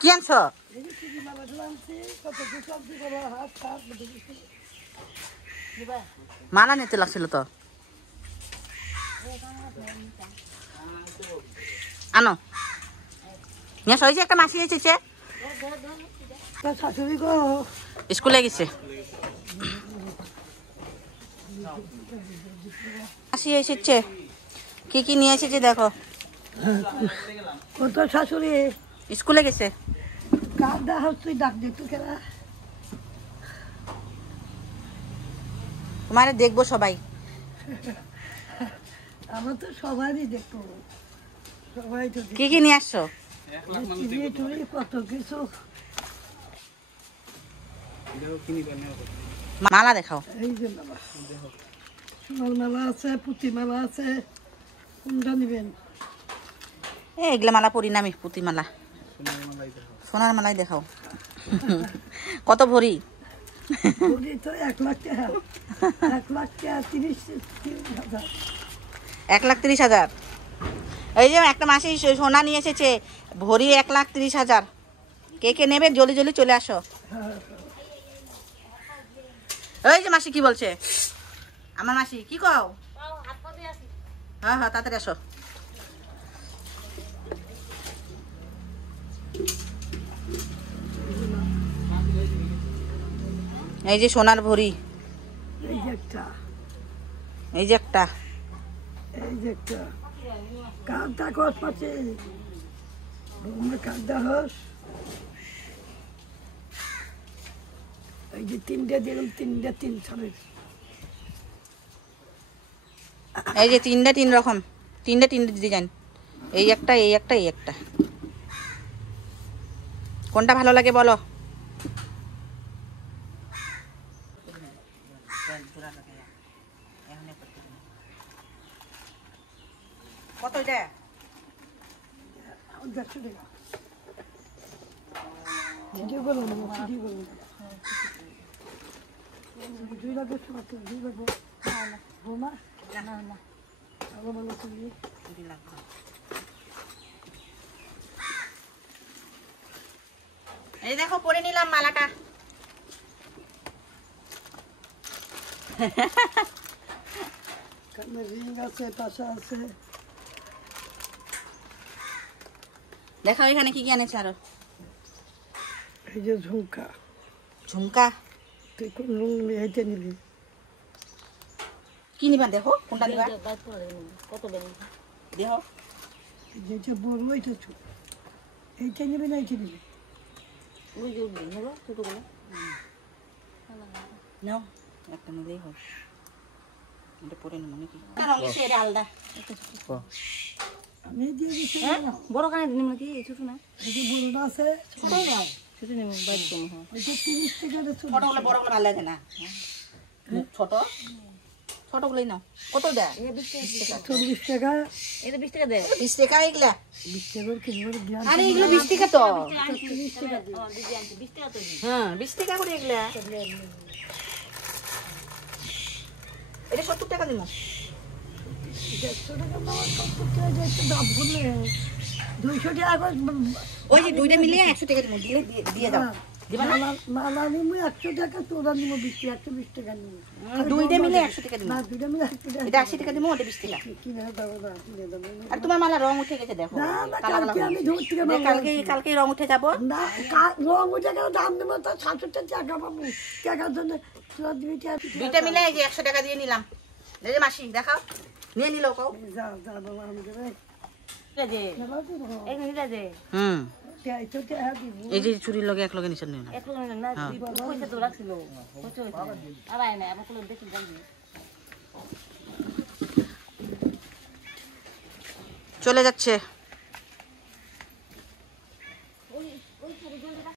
কি আনছো? মালা নিতে লাগছিল তো। আনো নিয়ে সই যে একটা মাসি এসেছে, স্কুলে গেছে। মাসি এসেছে, কি কি নিয়ে এসেছে দেখো। কত শাশুড়ি স্কুলে গেছে। কাদা হচ্ছে ডাক দিত কেনা তোমারে দেখবো সবাই। আমরা তো সবারই দেখবো, সবাই তো কি কি নিয়ে আসছো? কত কিছু। মালা দেখাও। এই যে মালা, সোনার মালা আছে, পুঁতি মালা আছে, কোনটা নিবেন? এগুলা মালা পরি না আমি, পুঁতি মালা। সোনার মালাই দেখাও। কত ভরি? তো 1 লাখ টাকা, 1 লাখ টাকা 30,000। 1,30,000। এই যে একটা মাসি সোনা নিয়ে এসেছে, ভরি 1,30,000। কে কে নেবে জলদি জলদি চলে আসো। এই যে মাসি কি বলছে, আমার মাসি কি কও? হ্যাঁ হ্যাঁ তাড়াতাড়ি আসো। এই যে সোনার ভরি, এই যে একটা, এই যে একটা, এই যে একটা কাদা কস পাচ্ছে, কাদা হস। এই যে 3টা দিলাম, 3টা 3 সালের। এই যে 3টা 3 রকম, 3টা 3 ডিজাইন। এই একটা, এই একটা, এই একটা। কোনটা ভালো লাগে বলো? কত এটা? 150 টাকা। ভিডিও করো না, ভিডিও করো না। 2 লাখ 2 লাখ বোমা না না আলো ভালো করে 2 লাখ। এই দেখো পরে নিলাম মালাটা। কানে রিং আছে, পাশা আছে। দেখো এখানে কি কি এনেছে আরো। এই যে ঝুমকা, ঝুমকা। তুই কোন রং এইটা নিবি? কি নিবা দেখো, কোনটা নিবা? কত বের দেখো। যেটা বড় ওইটা ছোট, এইটা নিবি না এইটা নিবি? ওই যে নেবো ছোটগুলো। নাও একটা নিলেই হয়। এটা পরে নেবো নাকি? রঙ এসে এটা আলাদা। আমি দিয়ে দিচ্ছি। বড় কানে নিব নাকি? ছোট না? এই যে বড়টা আছে, ছোট না, ছোট নেব বাইক কম হয়। ওইটা 30 টাকা রে ছোট। ছোটগুলো বড়গুলো ভালো লাগে না। ছোট ছোটগুলোই নাও। কত দেয়? 40 টাকা। এটা 20 টাকা দেয়। 20 টাকা এগুলা? 20 টাকার কিনবার জ্ঞান। আরে এগুলো 20 টাকা তো। 30 টাকা দিই। হ্যাঁ 20 টাকা করে এগুলা। এটা 70 টাকা দিব। 150 টাকা নেওয়ার কত টাকা যাচ্ছে দাম বললে? 200 টাকা করে। ওই যে দুইটা মিলিয়ে 100 টাকা দিব, দিলে দিয়ে দাও। দিবা না? মালা নিমু 100 টাকা, তোরা নিমু 120 টাকা নিমু। দুইটা মিলে 100 টাকা দিব। না, দুইটা মিলে 100 টাকা। এটা 80 টাকা দিব, ওটা 20 টাকা। কি না দাও না, কিনে দাও না। আর তোমার মালা রং উঠে গেছে দেখো। না, কালকে আমি ধুর থেকে কালকে রং উঠে যাব। না, রং উঠে গেলে দাম দেবো তো 60 টাকা পাবো। টাকার জন্য তোরা দিবি টাকা। দুইটা মিলে এই যে 100 টাকা দিয়ে নিলাম। এই যে মাসি দেখাও, নিয়ে নিলো কও। যা যা বাবা আমি দেবে। হুম তো টাকা দিব। এই যে চুরির লগে এক লগে নিছেন না। চলে যাচ্ছে।